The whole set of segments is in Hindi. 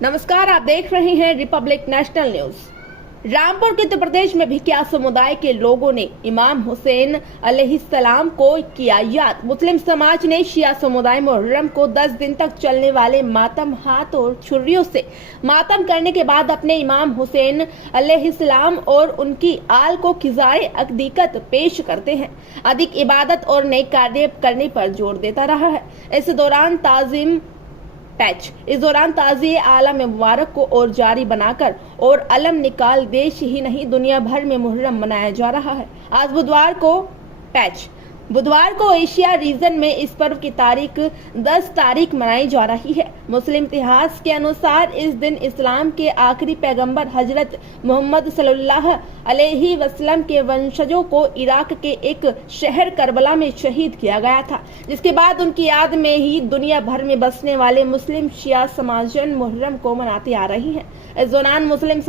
नमस्कार, आप देख रहे हैं रिपब्लिक नेशनल न्यूज। रामपुर के उत्तर प्रदेश में भिकिया समुदाय के लोगों ने इमाम हुसैन अलैहिस्सलाम को किया याद। मुस्लिम समाज ने शिया समुदाय मुहर्रम को 10 दिन तक चलने वाले मातम हाथ और छुरियों से मातम करने के बाद अपने इमाम हुसैन अलैहिस्सलाम और उनकी आल को खिजाए अकीदत पेश करते हैं। अधिक इबादत और नेक कार्य करने पर जोर देता रहा है। इस दौरान ताज़िए आलम मुबारक को और जारी बनाकर और अलम निकाल देश ही नहीं दुनिया भर में मुहर्रम मनाया जा रहा है। आज बुधवार को एशिया रीजन में इस पर्व की तारीख 10 तारीख मनाई जा रही है। मुस्लिम इतिहास के अनुसार इस दिन इस्लाम के आखिरी पैगंबर हजरत मोहम्मद सल्लल्लाहु अलैहि वसल्लम के वंशजों को इराक के एक शहर करबला में शहीद किया गया था, जिसके बाद उनकी याद में ही दुनिया भर में बसने वाले मुस्लिम शिया समाजन मुहर्रम को मनाते आ रही है। इस दौरान मुस्लिम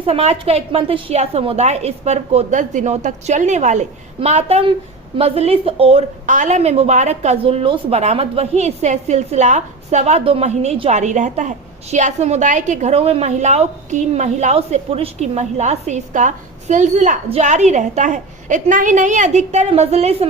समाज का एक पंथ शिया समुदाय इस पर्व को 10 दिनों तक चलने वाले मातम मजलिस और आलम मुबारक का जुलूस बरामद, वहीं इससे सिलसिला 2.25 महीने जारी रहता है। शिया समुदाय के घरों में महिलाओं से पुरुष की महिला से इसका सिलसिला जारी रहता है। इतना ही नहीं, अधिकतर मजलिस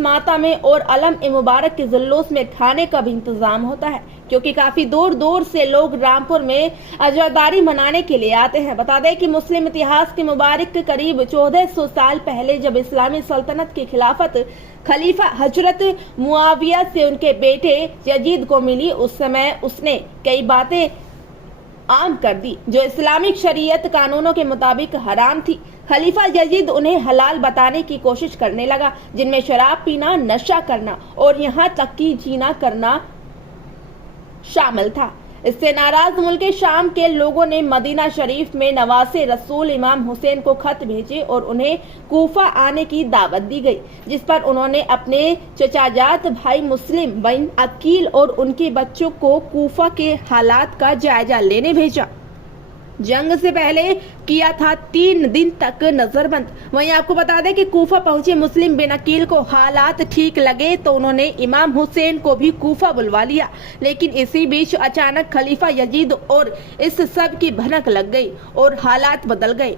माता में और अलम मुबारक के जुलूस में खाने का भी इंतजाम होता है, क्योंकि काफी दूर दूर से लोग रामपुर में अजादारी मनाने के लिए आते हैं। बता दें कि मुस्लिम इतिहास के मुबारक करीब 1400 साल पहले जब इस्लामी सल्तनत की खिलाफत खलीफा हजरत मुआविया से उनके बेटे यजीद को मिली, उस समय उसने कई बातें आम कर दी जो इस्लामिक शरीयत कानूनों के मुताबिक हराम थी। खलीफा यजीद उन्हें हलाल बताने की कोशिश करने लगा, जिनमें शराब पीना, नशा करना और यहाँ तक कि जीना करना शामिल था। इससे नाराज मुल्क शाम के लोगों ने मदीना शरीफ में नवासे रसूल इमाम हुसैन को खत भेजे और उन्हें कूफा आने की दावत दी गई, जिस पर उन्होंने अपने चचाजात भाई मुस्लिम बिन अकील और उनके बच्चों को कूफा के हालात का जायजा लेने भेजा। जंग से पहले किया था 3 दिन तक नजरबंद। वहीं आपको बता दें कि कूफा पहुंचे मुस्लिम बिन अकील को हालात ठीक लगे तो उन्होंने इमाम हुसैन को भी कूफा बुलवा लिया, लेकिन इसी बीच अचानक खलीफा यजीद और इस सब की भनक लग गई और हालात बदल गए।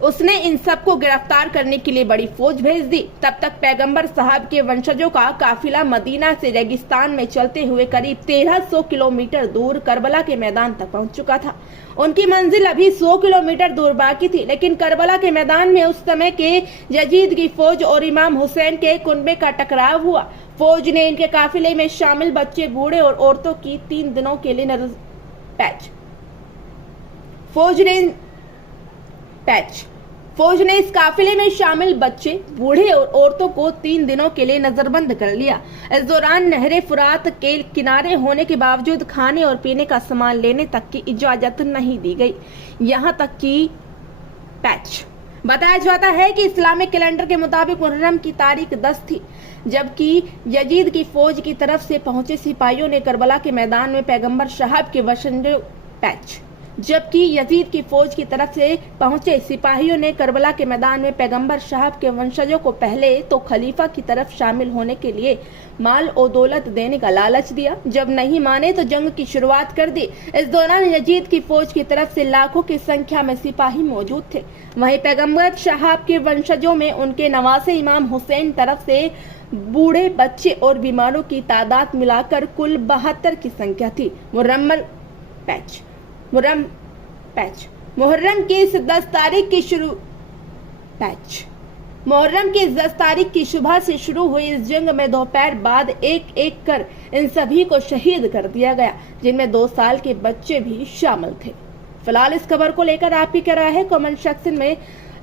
उसने इन सबको गिरफ्तार करने के लिए बड़ी फौज भेज दी। तब तक पैगंबर साहब के वंशजों का काफिला मदीना से रेगिस्तान में चलते हुए करीब 1300 किलोमीटर दूर करबला के मैदान तक पहुंच चुका था। उनकी मंजिल अभी 100 किलोमीटर दूर बाकी थी, लेकिन करबला के मैदान में उस समय के यजीद की फौज और इमाम हुसैन के कुनबे का टकराव हुआ। फौज ने इनके काफिले में शामिल बच्चे, बूढ़े और औरतों की 3 दिनों के लिए फौज ने इस काफिले में शामिल बच्चे, बूढ़े और औरतों को 3 दिनों के लिए नजरबंद कर लिया। इस दौरान नहरे फुरात के किनारे होने के बावजूद खाने और पीने का सामान लेने तक की इजाजत नहीं दी गई। यहाँ तक कि बताया जाता है कि इस्लामिक कैलेंडर के मुताबिक मुहर्रम की तारीख 10 थी, जबकि यजीद की फौज की तरफ से पहुंचे सिपाहियों ने करबला के मैदान में पैगंबर साहब के वंशजों को पहले तो खलीफा की तरफ शामिल होने के लिए माल और दौलत देने का लालच दिया। जब नहीं माने तो जंग की शुरुआत कर दी। इस दौरान यजीद की फौज की तरफ से लाखों की संख्या में सिपाही मौजूद थे। वहीं पैगंबर साहब के वंशजों में उनके नवासे इमाम हुसैन तरफ से बूढ़े, बच्चे और बीमारों की तादाद मिलाकर कुल 72 की संख्या थी। मुहर्रम की इस 10 तारीख की सुबह से शुरू हुई इस जंग में दोपहर बाद एक एक कर इन सभी को शहीद कर दिया गया, जिनमें 2 साल के बच्चे भी शामिल थे। फिलहाल इस खबर को लेकर आपकी क्या राय है? कमेंट सेक्शन में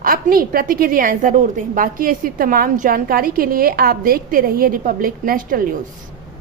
अपनी प्रतिक्रियाएं जरूर दें। बाकी ऐसी तमाम जानकारी के लिए आप देखते रहिए रिपब्लिक नेशनल न्यूज।